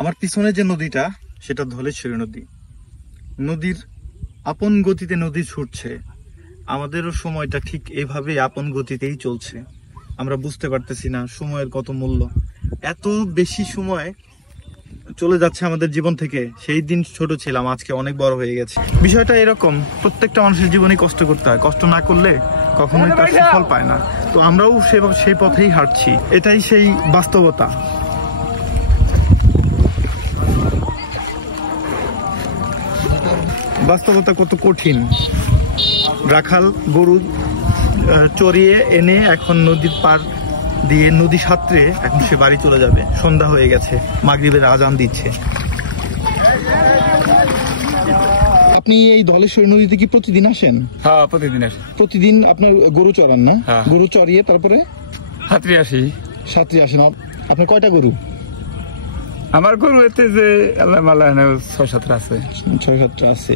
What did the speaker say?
আমার পিছনে যে নদীটা সেটা ধলেশ্বরী নদী। নদীর আপন গতিতে নদী ছুটছে, আমাদেরও সময়টা ঠিক এভাবে আপন গতিতেই চলছে। আমরা বুঝতে পারতেছি না সময়ের কত মূল্য। এত বেশি সময় চলে যাচ্ছে আমাদের জীবন থেকে। সেই দিন ছোট ছিলাম, আজকে অনেক বড় হয়ে গেছে। বিষয়টা এরকম, প্রত্যেকটা মানুষের জীবনে কষ্ট করতে হয়, কষ্ট না করলে কখনোই তার সুফল পায় না। তো আমরাও সেই পথেই হাঁটছি, এটাই সেই বাস্তবতা। বাস্তবতা কত কঠিন। রাখাল গরু চড়িয়ে এনে এখন নদীর পার দিয়ে নদী সাঁতরে এখন সে বাড়ি চলে যাবে। সন্ধ্যা হয়ে গেছে, মাগরিবের আজান দিচ্ছে। আপনি এই ধলেশ্বরী নদীতে কি প্রতিদিন আসেন? হ্যাঁ, প্রতিদিন আসি। প্রতিদিন আপনার গরু চড়ান না? গরু চড়িয়ে তারপরে সাঁতরে আসি। সাঁতরে আসেন। আপনার কয়টা গরু? আমার গরু এতে যে আল্লাহ মাল্লাহ ৬-৭টা আছে। ৬-৭টা আছে।